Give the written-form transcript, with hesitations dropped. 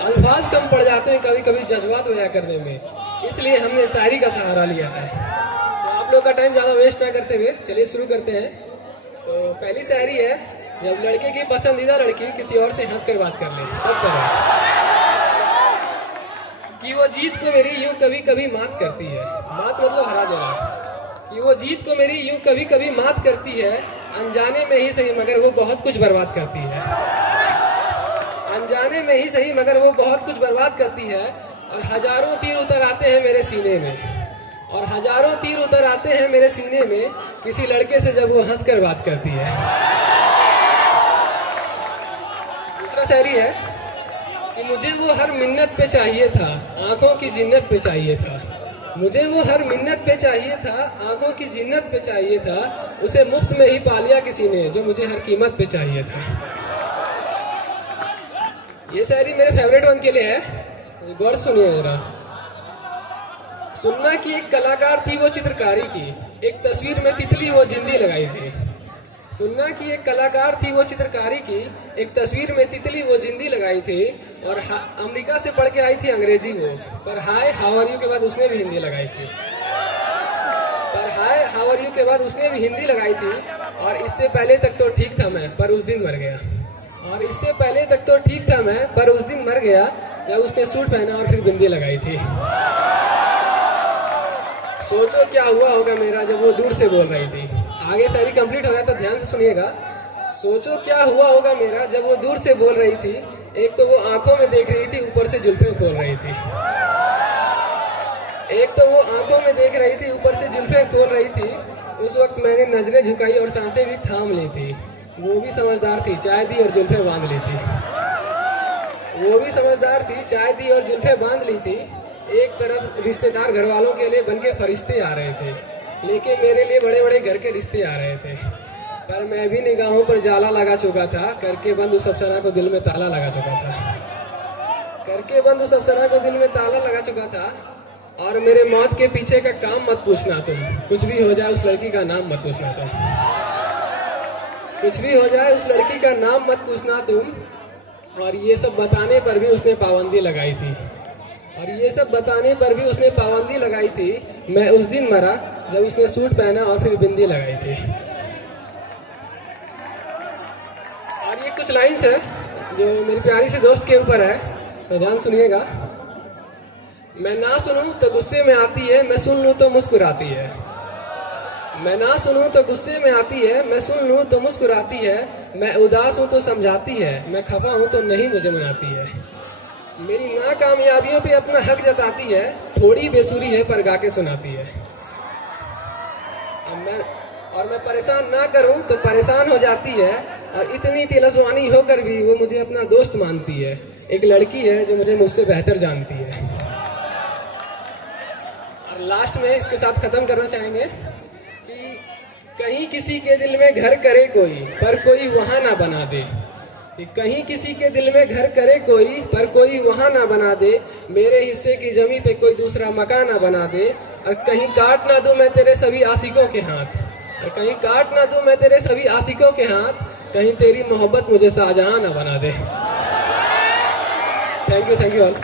अल्फाज कम पड़ जाते हैं कभी कभी जज्बात बयां करने में, इसलिए हमने शायरी का सहारा लिया है। तो आप लोग का टाइम ज़्यादा वेस्ट ना करते हुए चलिए शुरू करते हैं। तो पहली शायरी है, जब लड़के की पसंदीदा लड़की किसी और से हंस कर बात कर ले तब करें कि वो जीत को मेरी यूं कभी कभी मात करती है। मात मतलब हरा देना। कि वो जीत को मेरी यूं कभी कभी मात करती है, अनजाने में ही सही मगर वो बहुत कुछ बर्बाद करती है। अनजाने में ही सही मगर वो बहुत कुछ बर्बाद करती है। और हजारों तीर उतर आते हैं मेरे सीने में, और हजारों तीर उतर आते हैं मेरे सीने में, किसी लड़के से जब वो हंस कर बात करती है। दूसरा शायरी है कि मुझे वो हर मिन्नत पे चाहिए था, आंखों की जिन्नत पे चाहिए था। मुझे वो हर मिन्नत पे चाहिए था, आंखों की जिन्नत पे चाहिए था। उसे मुफ्त में ही पा लिया किसी ने जो मुझे हर कीमत पे चाहिए था। ये शायरी मेरे फेवरेट वन के लिए है, गौर सुनिए जरा। सुनना कि एक कलाकार थी वो चित्रकारी की, एक तस्वीर में तितली वो जिंदी लगाई थी। सुनना कि एक कलाकार थी वो चित्रकारी की, एक तस्वीर में तितली वो जिंदी लगाई थी। और अमेरिका से पढ़ के आई थी अंग्रेजी वो, पर हाय हाउ आर यू के बाद उसने भी हिंदी लगाई थी। पर हाय हाउ आर यू के बाद उसने भी हिंदी लगाई थी। और इससे पहले तक तो ठीक था मैं, पर उस दिन मर गया। और इससे पहले तक तो ठीक था मैं, पर उस दिन मर गया जब उसने सूट पहना और फिर बिंदी लगाई थी। सोचो क्या हुआ होगा मेरा जब वो दूर से बोल रही थी। आगे शायरी कंप्लीट हो गया तो ध्यान से सुनिएगा। सोचो क्या हुआ होगा मेरा जब वो दूर से बोल रही थी। एक तो वो आंखों में देख रही थी, ऊपर से जुल्फे खोल रही थी। एक तो वो आंखों में देख रही थी, ऊपर से जुल्फे खोल रही थी। उस वक्त मैंने नजरें झुकाई और सांसें भी थाम ली थी। वो भी समझदार थी, चाय दी और जुल्फे बांध ली थी। वो भी समझदार थी, चाय दी और जुल्फे बांध ली थी। एक तरफ रिश्तेदार घर वालों के लिए बनके फरिश्ते आ रहे थे, लेके मेरे लिए बड़े बड़े घर के रिश्ते आ रहे थे। पर मैं भी निगाहों पर जाला लगा चुका था, करके बंद उस अफसरा को दिल में ताला लगा चुका था। करके बंद उस अफसरा को दिल में ताला लगा चुका था। और मेरे मौत के पीछे का काम मत पूछना तुम, कुछ भी हो जाए उस लड़की का नाम मत पूछना तुम। कुछ भी हो जाए उस लड़की का नाम मत पूछना तुम। और ये सब बताने पर भी उसने पाबंदी लगाई थी। और ये सब बताने पर भी उसने पाबंदी लगाई थी। मैं उस दिन मरा जब उसने सूट पहना और फिर बिंदी लगाई थी। और ये कुछ लाइन्स है जो मेरी प्यारी सी दोस्त के ऊपर है, तो ध्यान सुनिएगा। मैं ना सुनूं तो गुस्से में आती है, मैं सुन लूं तो मुस्कुराती है। मैं ना सुनूं तो गुस्से में आती है, मैं सुन लूं तो मुस्कुराती है। मैं उदास हूं तो समझाती है, मैं खफा हूं तो नहीं मुझे मनाती है। मेरी नाकामयाबियों पे अपना हक जताती है, थोड़ी बेसुरी है पर गा के सुनाती है। और मैं परेशान ना करूं तो परेशान हो जाती है। और इतनी तिलस्वानी होकर भी वो मुझे अपना दोस्त मानती है। एक लड़की है जो मुझसे बेहतर जानती है। और लास्ट में इसके साथ खत्म करना चाहेंगे कि कहीं किसी के दिल में घर करे कोई, पर कोई वहां ना बना दे। कि कहीं किसी के दिल में घर करे कोई, पर कोई वहां ना बना दे। मेरे हिस्से की जमी पे कोई दूसरा मकान ना बना दे। और कहीं काट ना दूं मैं तेरे सभी आशिकों के हाथ। और कहीं काट ना दूं मैं तेरे सभी आशिकों के हाथ। कहीं तेरी मोहब्बत मुझे शाहजहां ना बना दे। Thank you all.